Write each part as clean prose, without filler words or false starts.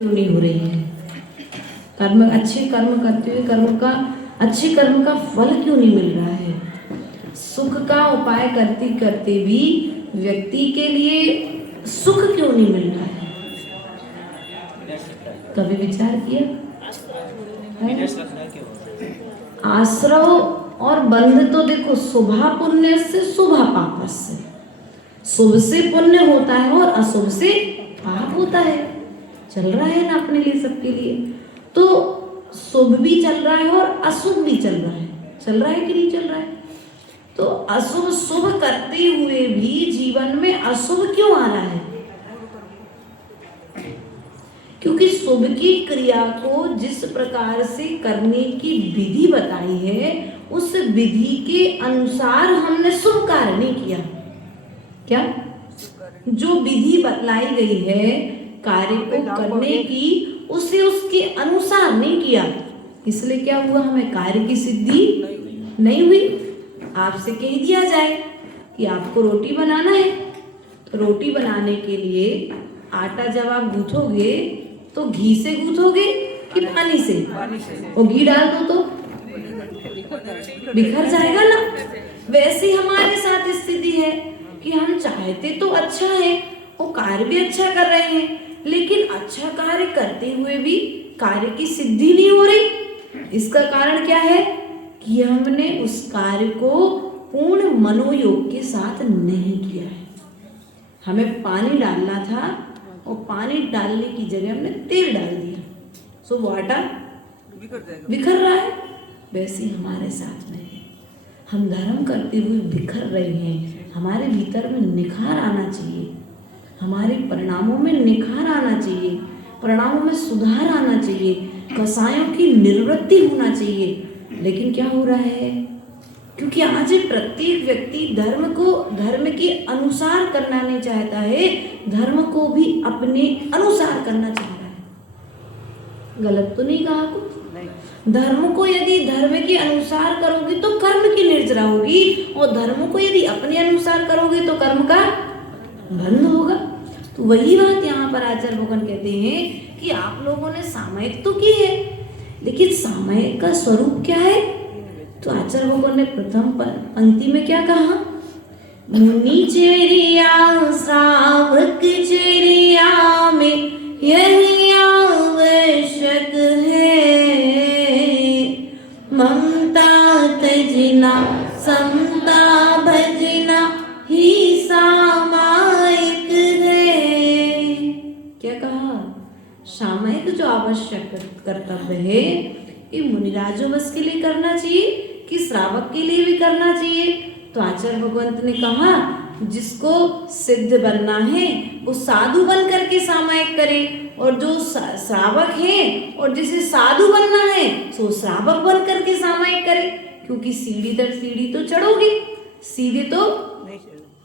क्यों नहीं हो रही है? अच्छे कर्म करते हुए अच्छे कर्म का फल क्यों नहीं मिल रहा है? सुख का उपाय करते करते भी व्यक्ति के लिए सुख क्यों नहीं मिल रहा है? कभी विचार किया है? आश्रव और बंध तो देखो, शुभा पुण्य से शुभा पाप से, शुभ से पुण्य होता है और अशुभ से पाप होता है। चल रहा है ना अपने लिए, सबके लिए। तो शुभ भी चल रहा है और अशुभ भी चल रहा है कि नहीं चल रहा है? तो अशुभ शुभ करते हुए भी जीवन में अशुभ क्यों आ रहा है? क्योंकि शुभ की क्रिया को जिस प्रकार से करने की विधि बताई है, उस विधि के अनुसार हमने शुभ कार्य नहीं किया। क्या? जो विधि बतलाई गई है कार्य को करने की, उसे उसके अनुसार नहीं किया, इसलिए क्या हुआ? हमें कार्य की सिद्धि नहीं हुई। आपसे कह दिया जाए कि आपको रोटी बनाना है, तो रोटी बनाने के लिए आटा जब आप गूंथोगे तो घी से गूंथोगे कि पानी से? और घी डाल दो तो बिखर जाएगा ना। वैसे हमारे साथ स्थिति है कि हम चाहते तो अच्छा है और कार्य भी अच्छा कर रहे हैं, लेकिन अच्छा कार्य करते हुए भी कार्य की सिद्धि नहीं हो रही। इसका कारण क्या है? कि हमने उस कार्य को पूर्ण मनोयोग के साथ नहीं किया है। हमें पानी डालना था और पानी डालने की जगह हमने तेल डाल दिया, सो वो आटा बिखर रहा है। वैसे हमारे साथ में है, हम धर्म करते हुए बिखर रहे हैं। हमारे भीतर में निखार आना चाहिए, हमारे परिणामों में निखार आना चाहिए, परिणामों में सुधार आना चाहिए, कसायों की निवृत्ति होना चाहिए। लेकिन क्या हो रहा है? क्योंकि आज प्रत्येक व्यक्ति धर्म को धर्म के अनुसार करना नहीं चाहता है, धर्म को भी अपने अनुसार करना चाह रहा है। गलत तो नहीं कहा कुछ? धर्म को यदि धर्म के अनुसार करोगे तो कर्म की निर्जरा होगी, और धर्म को यदि अपने अनुसार करोगे तो कर्म का बंध होगा। तो वही बात यहाँ पर आचार्य भगवान कहते हैं कि आप लोगों ने सामयिक तो की है, लेकिन सामयिक का स्वरूप क्या है? तो आचार्य भगवान ने प्रथम पंक्ति में क्या कहा? मुनि चेरिया श्रावक चेरिया में यही आवश्यक है, ममता तजना समता भजना ही सामायिक है। क्या कहा? सामयिक जो आवश्यक कर्तव्य है, ये मुनिराजो बस के लिए करना चाहिए कि श्रावक के लिए भी करना चाहिए? तो आचार्य भगवंत ने कहा, जिसको सिद्ध बनना है वो साधु बन करके सामयिक करे, और जो श्रावक है और जिसे साधु बनना है तो श्रावक बन करके सामयिक करे। क्योंकि सीढ़ी दर सीढ़ी तो चढ़ोगे, सीधे तो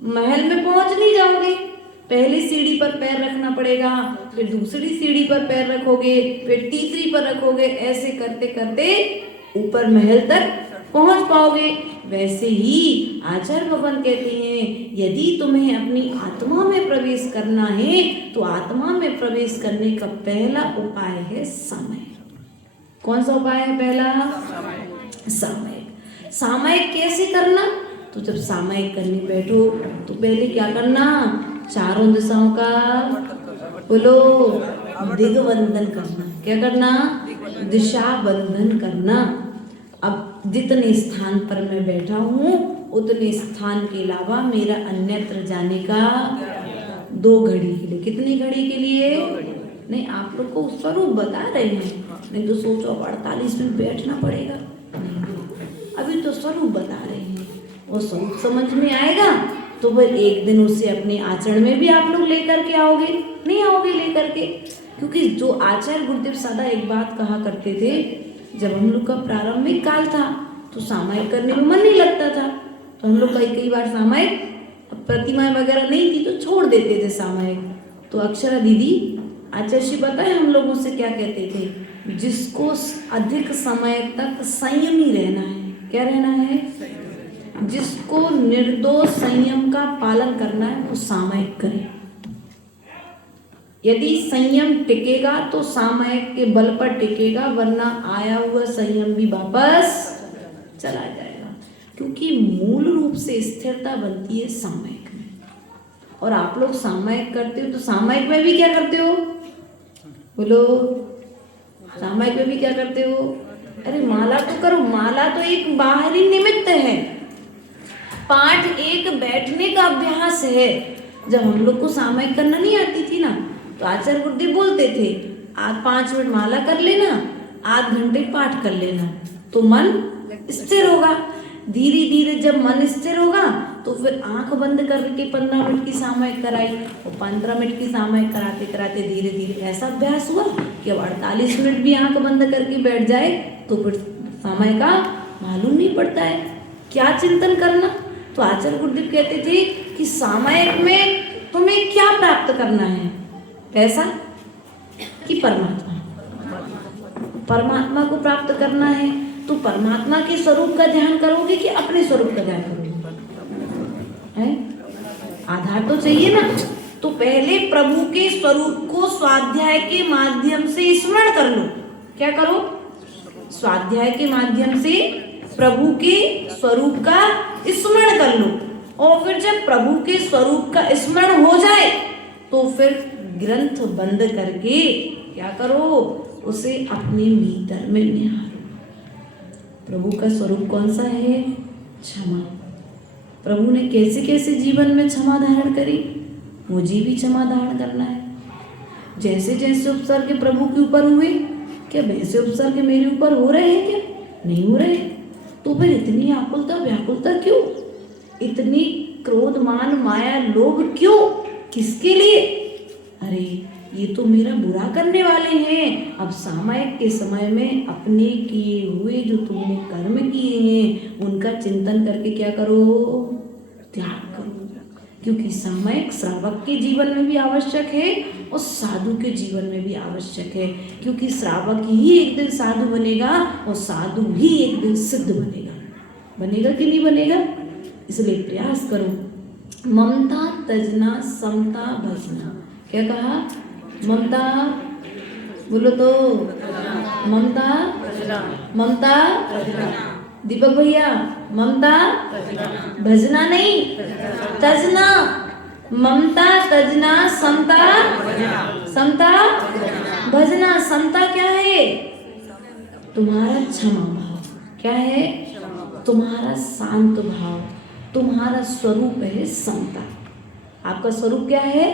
महल में पहुंच नहीं जाओगे। पहली सीढ़ी पर पैर रखना पड़ेगा, फिर दूसरी सीढ़ी पर पैर रखोगे, फिर तीसरी पर रखोगे, ऐसे करते करते ऊपर महल तक पहुंच पाओगे। वैसे ही आचार्य भगवान कहते हैं, यदि तुम्हें अपनी आत्मा में प्रवेश करना है तो आत्मा में प्रवेश करने का पहला उपाय है समय। कौन सा उपाय है पहला? सामयिक। सामयिक कैसे करना? तो जब सामयिक करने बैठो तो पहले क्या करना? चारों दिशाओं का बोलो दिग्बंधन करना। क्या करना? दिशा बंधन करना। अब जितने स्थान पर मैं बैठा हूँ उतने स्थान के अलावा मेरा अन्यत्र जाने का 2 घड़ी के लिए। कितनी घड़ी के लिए? नहीं, आप लोग को स्वरूप बता रहे हैं, नहीं तो सोचो 48 मिनट बैठना पड़ेगा। अभी तो स्वरूप बता रहे हैं, वो स्वरूप समझ में आएगा तो वह एक दिन उसे अपने आचरण में भी आप लोग लेकर के आओगे, नहीं आओगे लेकर के? क्योंकि जो आचार्य गुरुदेव सदा एक बात कहा करते थे, जब हम लोग का प्रारंभिक काल था तो सामयिक करने में मन नहीं लगता था, तो हम लोग कई बार सामयिक, प्रतिमाएं वगैरह नहीं थी तो छोड़ देते थे सामयिक। तो अक्षरा दीदी आचार्य जी बताए हम लोगों से क्या कहते थे? जिसको अधिक समय तक संयमी रहना है, क्या रहना है? जिसको निर्दोष संयम का पालन करना है वो सामयिक करे। यदि संयम टिकेगा तो सामयिक के बल पर टिकेगा, वरना आया हुआ संयम भी वापस चला जाएगा। क्योंकि मूल रूप से स्थिरता बनती है सामयिक में। और आप लोग सामयिक करते हो तो सामयिक में भी क्या करते हो? बोलो, सामयिक में भी क्या करते हो? अरे माला तो करो। माला तो एक बाहरी निमित्त है, पाठ एक बैठने का अभ्यास है। जब हम लोग को सामयिक करना नहीं आती थी ना, तो आचार्य गुरुदेव बोलते थे आज 5 मिनट माला कर लेना, आध घंटे पाठ कर लेना, तो मन स्थिर होगा। धीरे धीरे जब मन स्थिर होगा तो फिर आंख बंद करके 15 मिनट की सामयिक कराई, और 15 मिनट की सामयिक कराते कराते धीरे धीरे ऐसा अभ्यास हुआ कि अब 48 मिनट भी आंख बंद करके बैठ जाए तो फिर सामयिक का मालूम नहीं पड़ता है क्या चिंतन करना। तो आचार्य गुरुदेव कहते थे कि सामयिक में तुम्हें क्या प्राप्त करना है, पैसा कि परमात्मा? परमात्मा को प्राप्त करना है तो परमात्मा के स्वरूप का ध्यान करोगे कि अपने स्वरूप का ध्यान करोगे? है आधार तो चाहिए ना। तो पहले प्रभु के स्वरूप को स्वाध्याय के माध्यम से स्मरण कर लो। क्या करो? स्वाध्याय के माध्यम से प्रभु के स्वरूप का स्मरण कर लो। और फिर जब प्रभु के स्वरूप का स्मरण हो जाए तो फिर ग्रंथ बंद करके क्या करो? उसे अपने भीतर में निहारो। प्रभु का स्वरूप कौन सा है? क्षमा। प्रभु ने कैसे कैसे जीवन में क्षमा धारण करी, मुझे भी क्षमा धारण करना है। जैसे जैसे उपसर्ग प्रभु के ऊपर हुए, क्या वैसे उपसर्ग मेरे ऊपर हो रहे हैं? क्या नहीं हो रहे? तो फिर इतनी आकुलता व्याकुलता क्यों? इतनी क्रोध मान माया लोभ क्यों? किसके लिए? अरे ये तो मेरा बुरा करने वाले हैं। अब सामयिक के समय में अपने किए हुए जो तुमने कर्म किए हैं उनका चिंतन करके क्या करो? त्याग करो। क्योंकि सामयिक श्रावक के जीवन में भी आवश्यक है और साधु के जीवन में भी आवश्यक है। क्योंकि श्रावक ही एक दिन साधु बनेगा और साधु ही एक दिन सिद्ध बनेगा। बनेगा कि नहीं बनेगा? इसलिए प्रयास करो। ममता तजना समता भजना। क्या कहा? ममता बोलो तो, ममता ममता दीपक भैया, ममता भजना नहीं, तजना। ममता तजना समता, समता भजना। समता क्या है? तुम्हारा क्षमा भाव। क्या है? तुम्हारा शांत भाव। तुम्हारा स्वरूप है समता। आपका स्वरूप क्या है?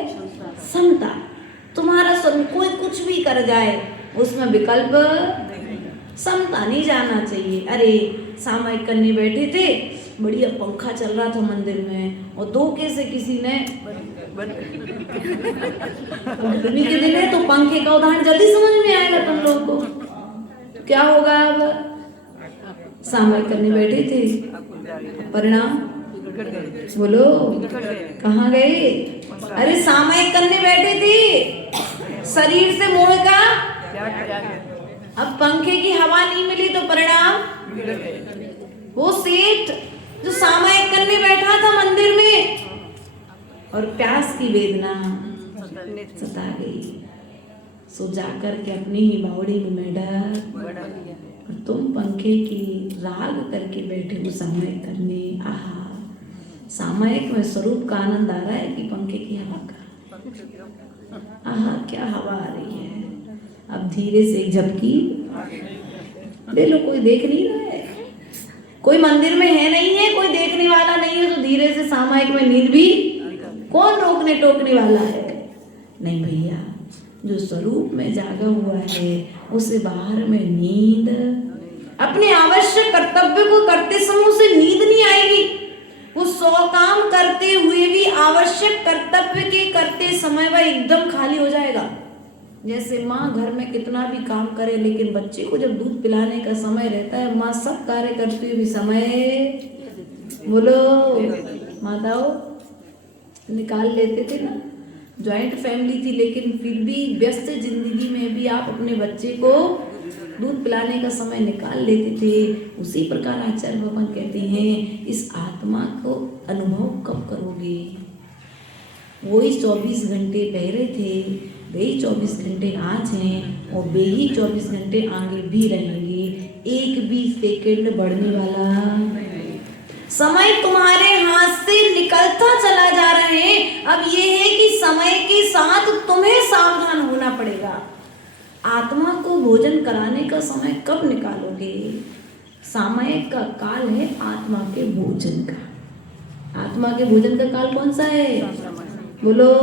समता। तुम्हारा स्वरूप कोई कुछ भी कर जाए उसमें विकल्प समता नहीं जाना चाहिए। अरे सामयिक करने बैठे थे, बढ़िया पंखा चल रहा था मंदिर में और धोखे से किसी ने गर्मी के दिन है तो पंखे का उदाहरण जल्दी समझ में आएगा तुम लोगों को। क्या होगा? अब सामयिक करने बैठे थे, परिणाम बोलो कहाँ गए? अरे सामयिक करने बैठे थे, शरीर से मोह का, अब पंखे की हवा नहीं मिली तो परिणाम? वो सेठ जो सामयिक करने बैठा था मंदिर में और प्यास की वेदना सता गई, सो जाकर के अपनी ही बावड़ी में बैठा और तुम पंखे की राग करके बैठे हो सामयिक करने। आहा, सामयिक में स्वरूप का आनंद आ रहा है कि पंखे की हवा का? आहा, क्या हवा आ रही है। अब धीरे से एक झपकी ले लो। कोई देख नहीं रहा है, कोई मंदिर में है नहीं है, कोई देखने वाला नहीं है, तो धीरे से सामयिक में नींद भी कौन रोकने टोकने वाला है? नहीं भैया, जो स्वरूप में जागा हुआ है उसे बाहर में नींद, अपने आवश्यक कर्तव्य को करते समय उसे नींद नहीं आएगी। वो 100 काम करते हुए भी आवश्यक कर्तव्य के करते समय वह एकदम खाली हो जाएगा। जैसे माँ घर में कितना भी काम करे लेकिन बच्चे को जब दूध पिलाने का समय रहता है, माँ सब कार्य करते हुए भी समय बोलो माताओं निकाल लेते थे ना। जॉइंट फैमिली थी लेकिन फिर भी व्यस्त जिंदगी में भी आप अपने बच्चे को दूध पिलाने का समय निकाल लेते थे। उसी प्रकार आचार्य भगवान कहते हैं इस आत्मा को अनुभव कब करोगे? वही 24 घंटे पहरे थे वे ही 24 घंटे आज हैं और वे ही 24 घंटे आगे भी रहेंगे। एक भी सेकंड बढ़ने वाला समय तुम्हारे हाथ से निकलता चला जा रहा है। अब ये है कि समय के साथ तुम्हें सावधान होना पड़ेगा। आत्मा को भोजन कराने का समय कब निकालोगे? सामयिक का काल है आत्मा के भोजन का। आत्मा के भोजन का काल कौन सा है? बोलो।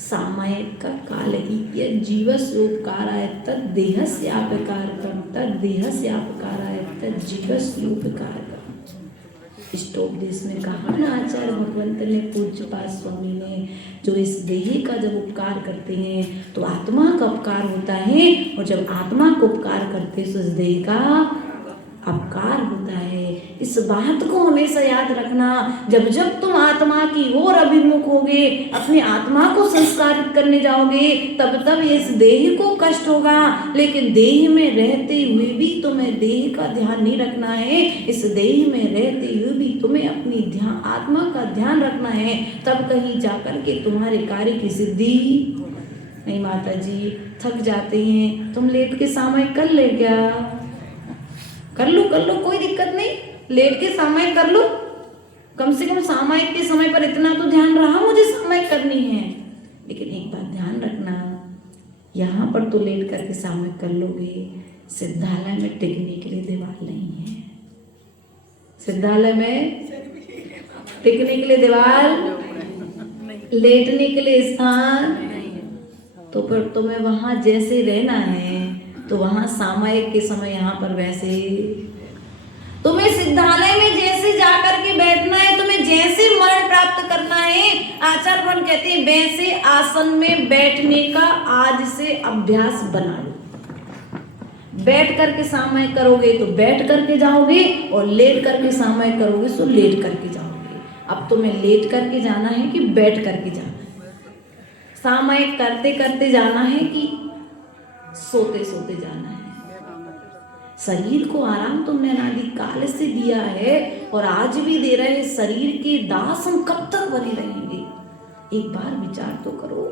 सामयिक का काल ही यह जीवस्योपकाराय तद देहस्यापकारकम तद देहस्यापकाराय तद जीवस्योपकारकम। इष्टोपदेश में कहा ना आचार्य भगवंत ने, पूज्यपाद स्वामी ने, जो इस देह का जब उपकार करते हैं तो आत्मा का उपकार होता है, और जब आत्मा को उपकार करते हैं तो इस देह का अपकार होता है। इस बात को हमेशा याद रखना। जब जब तुम आत्मा की ओर अभिमुख होगे, अपनी आत्मा को संस्कारित करने जाओगे, तब तब इस देह को कष्ट होगा, लेकिन देह में रहते हुए भी तुम्हें देह का ध्यान नहीं रखना है। इस देह में रहते हुए भी तुम्हें अपनी ध्यान आत्मा का ध्यान रखना है, तब कहीं जाकर के तुम्हारे कार्य की सिद्धि। नहीं माता जी, थक जाते हैं, तुम लेट के सामयिक कर ले क्या? कर लो, कोई दिक्कत नहीं, लेट के सामयिक कर लो। कम से कम सामयिक के समय पर इतना तो ध्यान रहा मुझे सामयिक करनी है। लेकिन एक बात ध्यान रखना, यहाँ पर तो लेट करके सामयिक कर लोगे, सिद्धालय में टिकने के लिए दीवार नहीं है। सिद्धालय में टिकने के लिए दीवार, लेटने के लिए स्थान, तो फिर तुम्हें वहां जैसे रहना है तो वहां सामयिक के समय यहाँ पर वैसे। तुम्हें सिद्धालय में जैसे जाकर के बैठना है, तुम्हें जैसे मरण प्राप्त करना है, आचार्यगण कहते हैं वैसे आसन में बैठने का आज से अभ्यास बना लो। बैठ करके सामयिक करोगे तो बैठ करके जाओगे, और लेट करके सामयिक करोगे तो लेट करके जाओगे। अब तुम्हें लेट करके जाना है कि बैठ करके जाना है? सामयिक करते करते जाना है कि सोते सोते जाना है? शरीर को आराम तुमने अनादि काल से दिया है और आज भी दे रहे हैं। शरीर के दास हम कब तक बने रहेंगे? एक बार विचार तो करो,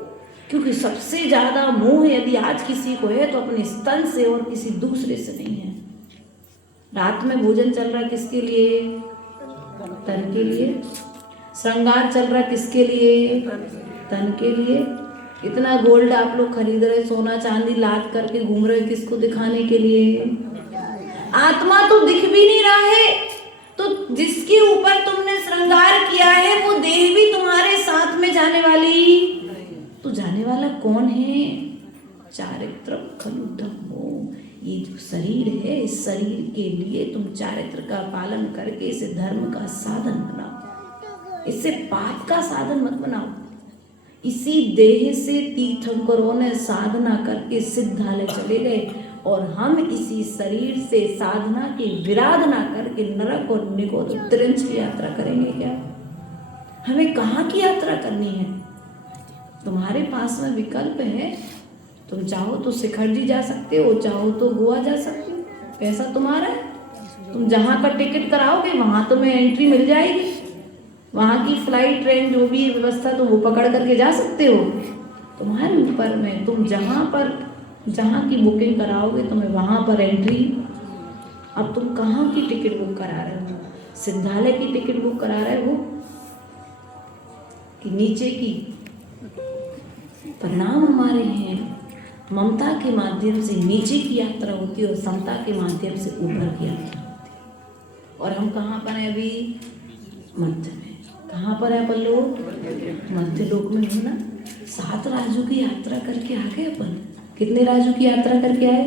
क्योंकि सबसे ज्यादा मोह यदि आज किसी को है तो अपने स्तन से और किसी दूसरे से नहीं है। रात में भोजन चल रहा किसके लिए? तन के लिए। श्रृंगार चल रहा किसके लिए? तन के लिए। इतना गोल्ड आप लोग खरीद रहे, सोना चांदी लाद करके घूम रहे, किसको दिखाने के लिए? आत्मा तो दिख भी नहीं रहा है, तो जिसके ऊपर तुमने श्रृंगार किया है वो देह भी तुम्हारे साथ में जाने वाली। तो जाने वाला कौन है? चारित्र खलु धम्मो। ये जो शरीर है, इस शरीर के लिए तुम चारित्र का पालन करके इसे धर्म का साधन बनाओ, इसे पाप का साधन मत बनाओ। इसी देह से तीर्थंकरों ने साधना करके सिद्धालय चले गए, और हम इसी शरीर से साधना की विराधना करके नरक और निगोद त्रिंच की यात्रा करेंगे क्या? हमें कहाँ की यात्रा करनी है? तुम्हारे पास में विकल्प है, तुम चाहो तो शिखरजी जा सकते हो, चाहो तो गोवा जा सकते हो, पैसा तुम्हारा है। तुम जहाँ का टिकट कराओगे वहां तुम्हें एंट्री मिल जाएगी, वहां की फ्लाइट ट्रेन जो भी व्यवस्था तो वो पकड़ करके जा सकते हो। तुम्हारे ऊपर में, तुम जहाँ की बुकिंग कराओगे तुम्हें वहां पर एंट्री। अब तुम कहाँ की टिकट बुक करा रहे हो? सिद्धालय की टिकट बुक करा रहे हो कि नीचे की? परिणाम हमारे हैं, ममता के माध्यम से नीचे की यात्रा होती है और समता के माध्यम से ऊपर की यात्रा होती है। और हम कहाँ पर हैं अभी? मध्य में। कहाँ पर है अपन लोग? मध्य लोक में हो ना। 7 राज्यों की यात्रा करके आ गए अपन। कितने राज्यों की यात्रा करके आए?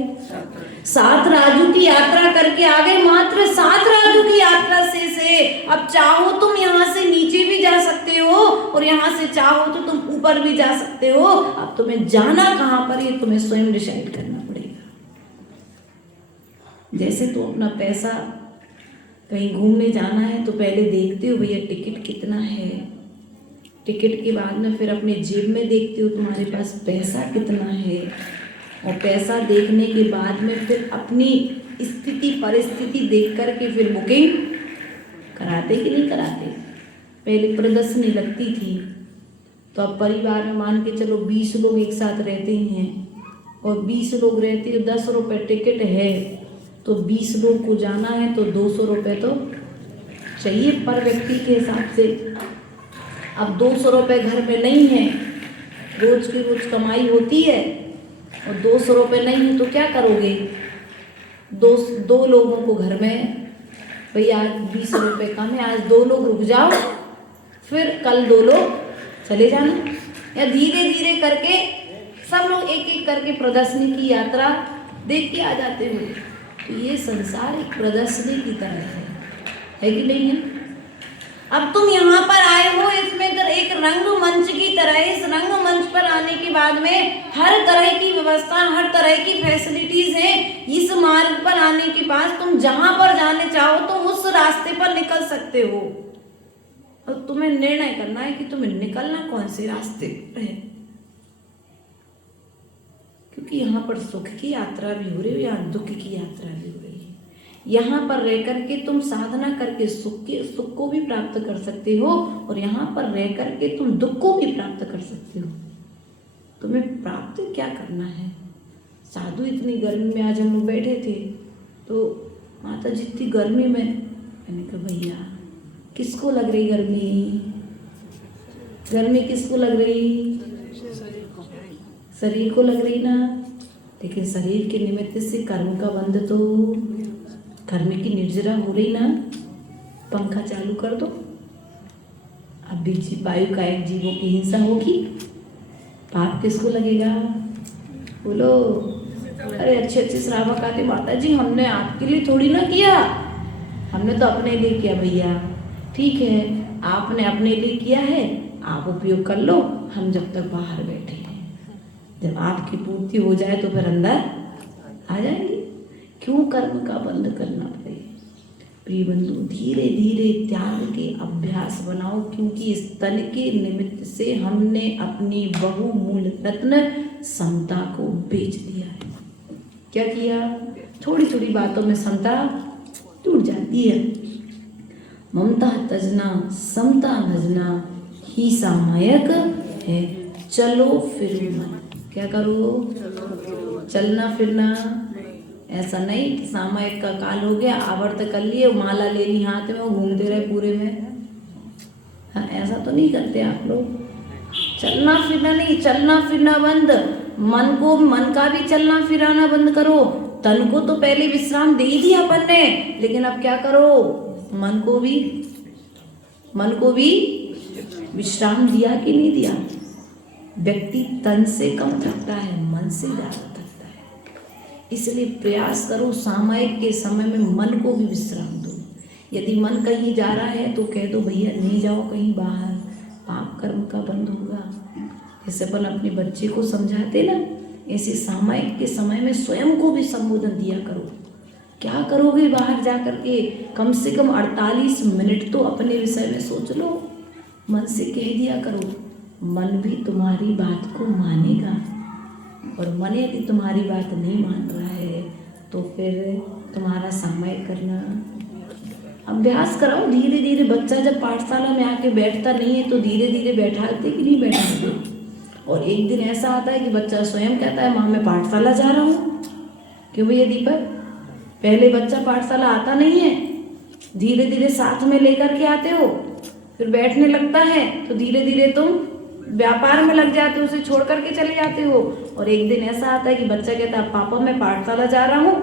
7 राज्यों की यात्रा करके आ गए। मात्र 7 राज्यों की यात्रा से अब चाहो तुम यहाँ से नीचे भी जा सकते हो, और यहाँ से चाहो तो तुम ऊपर भी जा सकते हो। अब तुम्हें जाना कहाँ पर ये तुम्हें स्वयं डिसाइड करना पड़ेगा। जैसे तो अपना पैसा कहीं घूमने जाना है तो पहले देखते हो भैया टिकट कितना है, टिकट के बाद में फिर अपने जेब में देखते हो तुम्हारे पास पैसा कितना है, और पैसा देखने के बाद में फिर अपनी स्थिति परिस्थिति देख करके फिर बुकिंग कराते कि नहीं कराते। पहले प्रदर्शनी लगती थी, तो अब परिवार में मान के चलो 20 लोग एक साथ रहते हैं और 20 लोग रहते हैं, 10 रुपये टिकट है तो 20 लोग को जाना है तो 200 रुपये तो चाहिए पर व्यक्ति के हिसाब से। अब 200 रुपये घर में नहीं है, रोज की रोज कमाई होती है और 200 रुपये नहीं है तो क्या करोगे? दो लोगों को घर में भैया आज 20 रुपये कम है, आज 2 लोग रुक जाओ, फिर कल 2 लोग चले जाना, या धीरे धीरे करके सब लोग एक एक करके प्रदर्शनी की यात्रा देख के आ जाते हो। तो ये संसार एक प्रदर्शनी की तरह है कि नहीं है? अब तुम यहाँ पर आए हो इसमें एक रंगमंच की तरह, इस रंगमंच पर आने के बाद में हर तरह की व्यवस्था, हर तरह की फैसिलिटीज हैं। इस मार्ग पर आने के बाद तुम जहां पर जाने चाहो तुम उस रास्ते पर निकल सकते हो और तुम्हें निर्णय करना है कि तुम्हें निकलना कौन से रास्ते पर है, क्योंकि यहाँ पर सुख की यात्रा भी हो रही है, यहाँ दुख की यात्रा भी हो रही है। यहाँ पर रह करके तुम साधना करके सुख को भी प्राप्त कर सकते हो और यहाँ पर रह करके तुम दुख को भी प्राप्त कर सकते हो। तुम्हें प्राप्त क्या करना है? साधु इतनी गर्मी में आज हम लोग बैठे थे तो माता जी इतनी गर्मी में, मैंने कहा भैया किसको लग रही गर्मी? गर्मी किसको लग रही? शरीर को लग रही ना, लेकिन शरीर के निमित्त से कर्म का बंध तो कर्म की निर्जरा हो रही ना। पंखा चालू कर दो, अब भी वायु का एक जीवों की हिंसा होगी, पाप किसको लगेगा? बोलो। अरे अच्छे अच्छे श्रावक आते, माता जी हमने आपके लिए थोड़ी ना किया, हमने तो अपने लिए किया। भैया ठीक है, आपने अपने लिए किया है, आप उपयोग कर लो, हम जब तक बाहर बैठे हैं, जब आपकी पूर्ति हो जाए तो फिर अंदर आ जाएंगे। क्यों कर्म का बंध करना पड़े? प्रिय बंधु, धीरे धीरे त्याग के अभ्यास बनाओ, क्योंकि इस तन के निमित्त से हमने अपनी बहुमूल्य रत्न समता को बेच दिया है। क्या किया? थोड़ी थोड़ी बातों में समता टूट जाती है। ममता तजना समता भजना ही सामायक है। चलो फिरो मत। क्या करो? चलना फिरना ऐसा नहीं कि सामायिक का काल हो गया, आवर्त कर लिए, माला ले ली हाथ में, वो घूमते रहे पूरे में। हाँ, ऐसा तो नहीं करते आप लोग। चलना फिरना नहीं, चलना फिरना बंद। मन का भी चलना फिराना बंद करो। तन को तो पहले विश्राम दे ही दिया अपन ने, लेकिन अब क्या करो? मन को भी विश्राम दिया कि नहीं दिया? व्यक्ति तन से कम थकता है, मन से ज्यादा थकता है। इसलिए प्रयास करो सामायिक के समय में मन को भी विश्राम दो। यदि मन कहीं जा रहा है तो कह दो भैया नहीं जाओ कहीं बाहर, पाप कर्म का बंद होगा। जैसे अपन अपने बच्चे को समझाते ना, ऐसे सामायिक के समय में स्वयं को भी संबोधन दिया करो। क्या करोगे बाहर जा करके? कम से कम 48 मिनट तो अपने विषय में सोच लो। मन से कह दिया करो, मन भी तुम्हारी बात को मानेगा, और मन यदि तुम्हारी बात नहीं मान रहा है तो फिर तुम्हारा सामायिक करना अभ्यास कराओ। धीरे धीरे बच्चा जब पाठशाला में आके बैठता नहीं है तो धीरे धीरे बैठाते कि नहीं बैठाते। और एक दिन ऐसा आता है कि बच्चा स्वयं कहता है माँ मैं पाठशाला जा रहा हूँ। क्यों भैया दीपक? पहले बच्चा पाठशाला आता नहीं है, धीरे धीरे साथ में लेकर के आते हो, फिर बैठने लगता है तो धीरे धीरे तुम व्यापार में लग जाते हो, उसे छोड़ करके चले जाते हो। और एक दिन ऐसा आता है कि बच्चा कहता है पापा मैं पाठशाला जा रहा हूँ,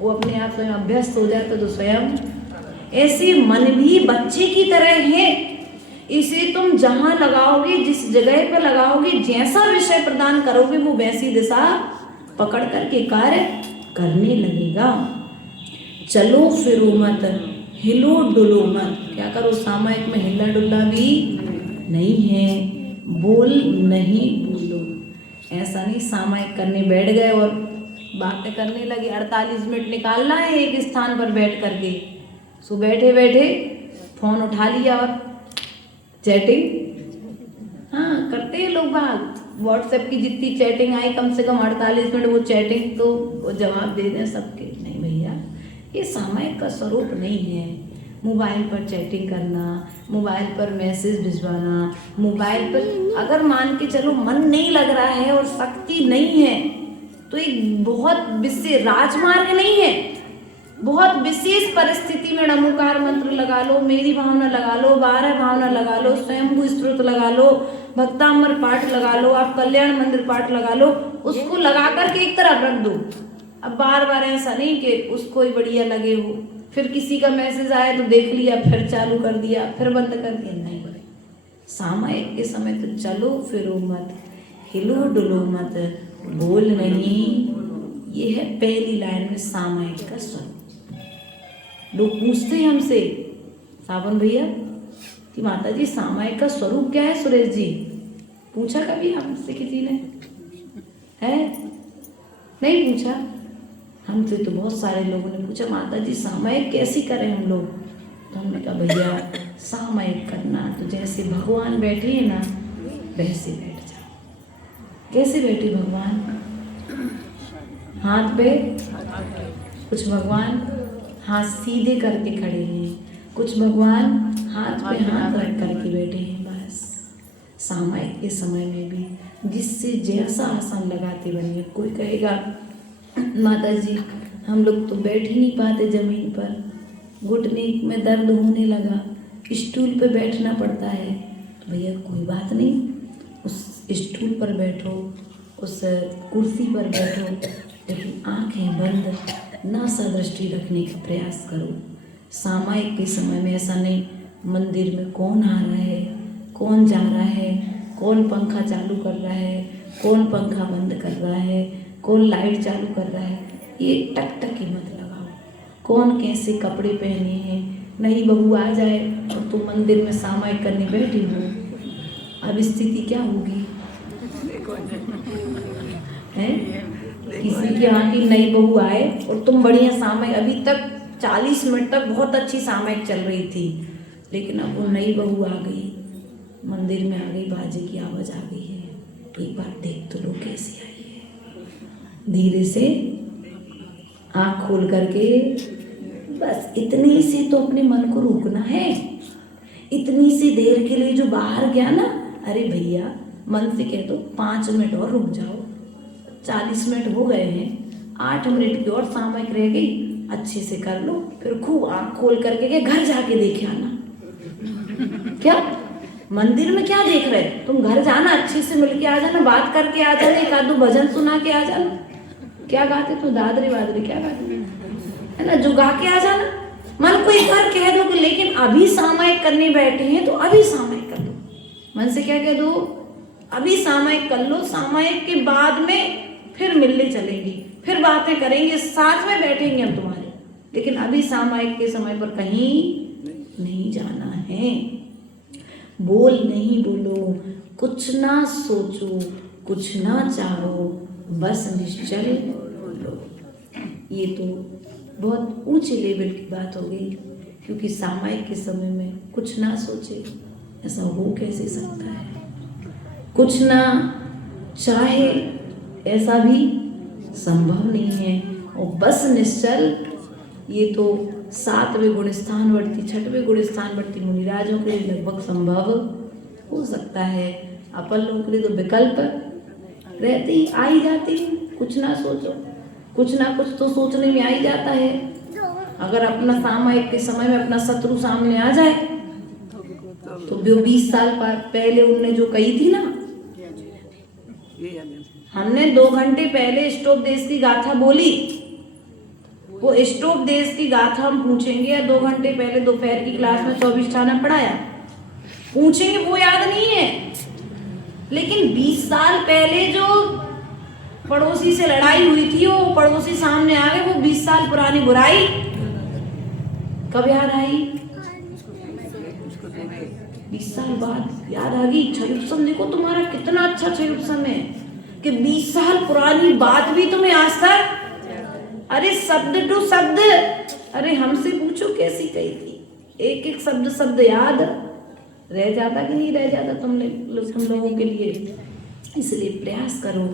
वो अपने आप स्वयं अभ्यस्त हो जाता है तो स्वयं। ऐसे मन भी बच्चे की तरह है, इसे तुम जहां लगाओगे, जिस जगह पर लगाओगे, जैसा विषय प्रदान करोगे वो वैसी दिशा पकड़ करके कार्य करने लगेगा। चलो फिरो मत, हिलो डुलो मत। क्या करो? सामायिक में हिला डुला भी नहीं है, बोल नहीं बोलो। ऐसा नहीं सामायिक करने बैठ गए और बातें करने लगे। 48 मिनट निकालना है एक स्थान पर बैठ करके, सो बैठे बैठे फोन उठा लिया और चैटिंग। हाँ करते हैं लोग बात। व्हाट्सएप की जितनी चैटिंग आई कम से कम 48 मिनट वो चैटिंग तो वो जवाब दे दें सबके। नहीं भैया, ये सामायिक का स्वरूप नहीं है। मोबाइल पर चैटिंग करना, मोबाइल पर मैसेज भिजवाना, मोबाइल पर अगर मान के चलो मन नहीं लग रहा है और शक्ति नहीं है तो एक बहुत विशेष राजमार्ग नहीं है, बहुत विशेष परिस्थिति में नमोकार मंत्र लगा लो, मेरी भावना लगा लो, 12 भावना लगा लो, स्वयंभू स्तोत्र लगा लो, भक्तामर पाठ लगा लो, आप कल्याण मंदिर पाठ लगा लो, उसको लगा करके एक तरफ रख दो। अब बार बार ऐसा नहीं कि उसको ही बढ़िया लगे हो, फिर किसी का मैसेज आया तो देख लिया, फिर चालू कर दिया, फिर बंद कर दिया, नहीं। सामायिक के समय तो चलो फिरो मत, हिलो डुलो मत, बोल नहीं। ये है पहली लाइन में सामायिक का स्वरूप। लोग पूछते हैं हमसे, सावन भैया कि माता जी सामायिक का स्वरूप क्या है? सुरेश जी पूछा कभी हमसे किसी ने? है नहीं पूछा? हमसे तो बहुत सारे लोगों ने पूछा माता जी सामायिक कैसी करें हम लोग? तो हमने कहा भैया सामायिक करना तो जैसे भगवान बैठे हैं ना वैसे बैठ जाओ। कैसे बैठे भगवान? हाथ पे, कुछ भगवान हाथ सीधे करके खड़े हैं, कुछ भगवान हाथ पे हाथ रख करके बैठे हैं। बस सामायिक के समय में भी जिससे जैसा आसन लगाते बनिए। कोई कहेगा माता जी हम लोग तो बैठ ही नहीं पाते जमीन पर, घुटने में दर्द होने लगा, स्टूल पे बैठना पड़ता है। तो भैया कोई बात नहीं, उस स्टूल पर बैठो, उस कुर्सी पर बैठो, लेकिन आंखें बंद, नासा दृष्टि रखने का प्रयास करो। सामायिक के समय में ऐसा नहीं मंदिर में कौन आ रहा है, कौन जा रहा है, कौन पंखा चालू कर रहा है, कौन पंखा बंद कर रहा है, कौन लाइट चालू कर रहा है, ये टक टक की मत लगाओ। कौन कैसे कपड़े पहने हैं, नई बहू आ जाए और तुम मंदिर में सामायिक करने बैठी हो, अब स्थिति क्या होगी? है किसी के यहाँ की नई बहू आए और तुम बढ़िया सामायिक, अभी तक 40 मिनट तक बहुत अच्छी सामायिक चल रही थी, लेकिन अब वो नई बहू आ गई, मंदिर में आ गई, बाजे की आवाज़ आ गई है, तो एक बार देख तो लो कैसी आई है। धीरे से आँख खोल करके बस इतनी सी तो अपने मन को रोकना है। इतनी सी देर के लिए जो बाहर गया ना, अरे भैया मन से कह दो 5 मिनट और रुक जाओ, 40 मिनट हो गए हैं, 8 मिनट की और सामायिक रह गई, अच्छे से कर लो, फिर खूब आँख खोल करके के घर जाके देखे आना। क्या मंदिर में क्या देख रहे? तुम घर जाना, अच्छे से मिल के आ जाना, बात करके आ जाना, एक आध दो भजन सुना के आ जाना। क्या गाते तो दादरी वादरी क्या गाते है ना, जो गा के आ जाना। मन को एक बार कह दो कि लेकिन अभी सामायिक करने बैठे हैं तो अभी सामायिक कर दो। मन से क्या कह दो? अभी सामायिक कर लो, सामायिक के बाद में फिर मिलने चलेंगी, फिर बातें करेंगे, साथ में बैठेंगे हम तुम्हारे, लेकिन अभी सामायिक के समय पर कहीं नहीं जाना है। बोल नहीं बोलो, कुछ ना सोचो, कुछ ना चाहो, बस निश्चल बोलो। ये तो बहुत ऊंचे लेवल की बात हो गई, क्योंकि सामायिक के समय में कुछ ना सोचे ऐसा हो कैसे सकता है? कुछ ना चाहे ऐसा भी संभव नहीं है। और बस निश्चल, ये तो 7वें गुण स्थानवर्ती 6वें गुण स्थानवर्ती मुनिराजों के लिए लगभग संभव हो सकता है। अपन लोगों के लिए तो विकल्प रहते ही आ ही जाती है। कुछ ना सोचो, कुछ ना कुछ तो सोचने में आ ही जाता है। अगर अपना सामायिक के समय में अपना शत्रु सामने आ जाए तो 20 साल पहले उनने जो कही थी ना, हमने 2 घंटे पहले स्टोप देश की गाथा बोली, वो स्टोप देश की गाथा हम पूछेंगे या 2 घंटे पहले दोपहर की क्लास में 24 ठाना पढ़ाया, पूछेंगे, वो याद नहीं है। लेकिन 20 साल पहले जो पड़ोसी से लड़ाई हुई थी, वो पड़ोसी सामने आ गए, वो 20 साल पुरानी बुराई कब याद आई? 20 साल बाद याद आ गई। छयुत्सम देखो तुम्हारा कितना अच्छा छयुत्सम है कि 20 साल पुरानी बात भी तुम्हें आज तक, अरे शब्द टू शब्द, अरे हमसे पूछो कैसी कही थी, एक एक शब्द याद रह जाता कि नहीं रह जाता तुम लोगों के लिए। इसलिए प्रयास करो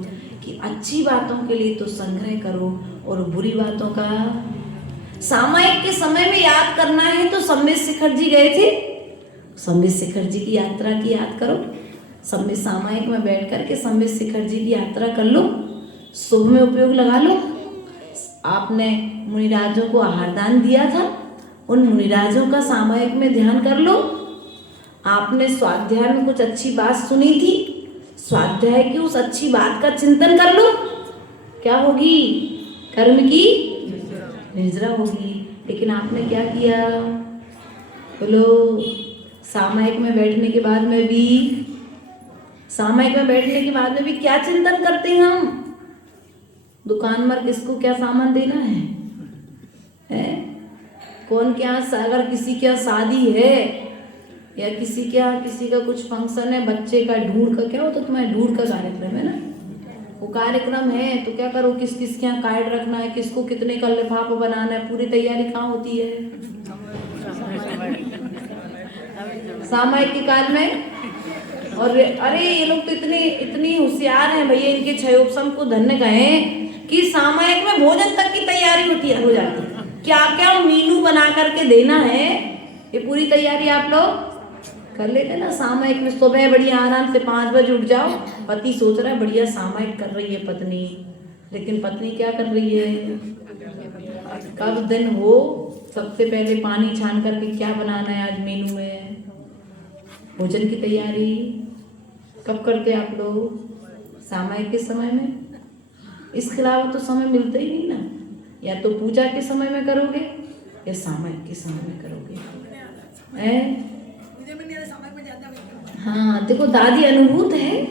कि अच्छी बातों के लिए तो संग्रह करो और बुरी बातों का सामायिक के समय में याद करना है तो सम्मेद शिखर जी गए थे, सम्मेद शिखर जी की यात्रा की याद करो। सम्मेद सामायिक में बैठ करके सम्मेद शिखर जी की यात्रा कर लो, शुभ में उपयोग लगा लो। आपने मुनिराजों को आहार दान दिया था, उन मुनिराजों का सामायिक में ध्यान कर लो। आपने स्वाध्याय में कुछ अच्छी बात सुनी थी, स्वाध्याय की उस अच्छी बात का चिंतन कर लो। क्या होगी? कर्म की निजरा होगी। लेकिन आपने क्या किया? बोलो। सामायिक में बैठने के बाद में भी, सामायिक में बैठने के बाद में भी क्या चिंतन करते हैं हम? दुकान पर किसको क्या सामान देना है? कौन क्या, अगर किसी क्या शादी है या किसी का कुछ फंक्शन है, बच्चे का ढूंढ का क्या होता है, तुम्हारे ढूंढ का कार्यक्रम है ना, वो कार्यक्रम है तो क्या करो, किस किस क्या कार्ड रखना है, किसको कितने का लिफाफा बनाना है, पूरी तैयारी कहाँ होती है? सामायिक के काल में। और अरे ये लोग तो इतनी होशियार हैं भैया, इनके क्षयोपम को धन्य कहें कि सामायिक में भोजन तक की तैयारी हो जाती है। क्या क्या मीनू बना करके देना है, ये पूरी तैयारी आप लोग कर लेते ना। सामायिक में सुबह बढ़िया आराम से 5 बजे उठ जाओ, पति सोच रहा है बढ़िया सामायिक कर रही है पत्नी, लेकिन पत्नी क्या कर रही है? कब दिन हो सबसे पहले पानी छान करके क्या बनाना है आज मेनू में, भोजन की तैयारी कब करते आप लोग? सामायिक के समय में। इसके अलावा तो समय मिलता ही नहीं ना, या तो पूजा के समय में करोगे या सामायिक के समय में करोगे। हाँ देखो, दादी अनुभूत है,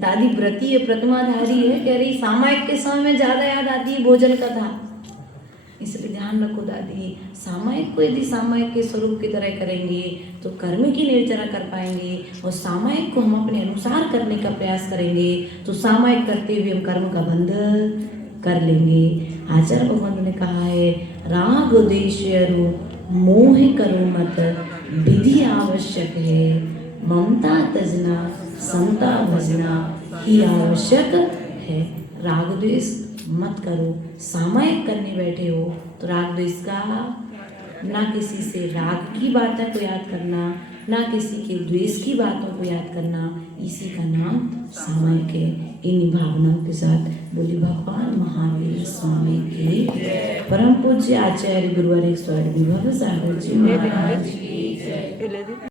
दादी व्रती है, प्रतिमाधारी है, कह रही सामायिक के समय में ज्यादा याद आती है भोजन कथा, इसलिए ध्यान रखो दादी। सामायिक को यदि सामायिक के स्वरूप की तरह करेंगे तो कर्म की निर्जरा कर पाएंगे, और सामायिक को हम अपने अनुसार करने का प्रयास करेंगे तो सामायिक करते हुए हम कर्म का बंध कर लेंगे। आचार्य भगवान ने कहा है, राग द्वेष मोह करो मत, विधि आवश्यक है, ममता तजना समता भजना ही आवश्यक है। राग द्वेष मत करो। सामायिक करने बैठे हो तो राग द्वेष का, ना किसी से राग की बातों को याद करना, ना किसी के द्वेष की बातों को याद करना, इसी का नाम सामायिक है। इन भावनाओं के साथ बोली भगवान महावीर स्वामी के परम पूज्य आचार्य गुरुवर स्वामी विभव सागर जी महाराज की जय।